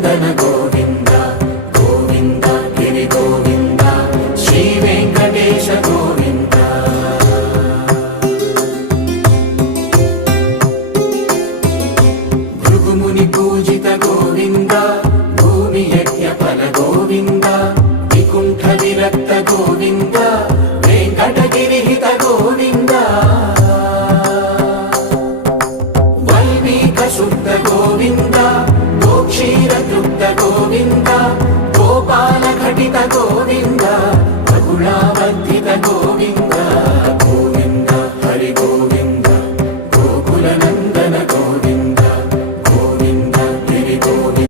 నందన గోవింద గోవింద గిరి గోవింద శ్రీ వెంకటేశ గోవింద భృగుముని పూజిత గోవింద భూమి యజ్ఞ ఫల గోవింద వికుంఠ విరక్త గోవింద వెంకటగిరి హిత గోవింద వల్మీక శుద్ధ గోవింద గోక్షీర తృప్త గోవింద గోపాల ఘటిత గోవింద బహుళావర్ధిత గోవింద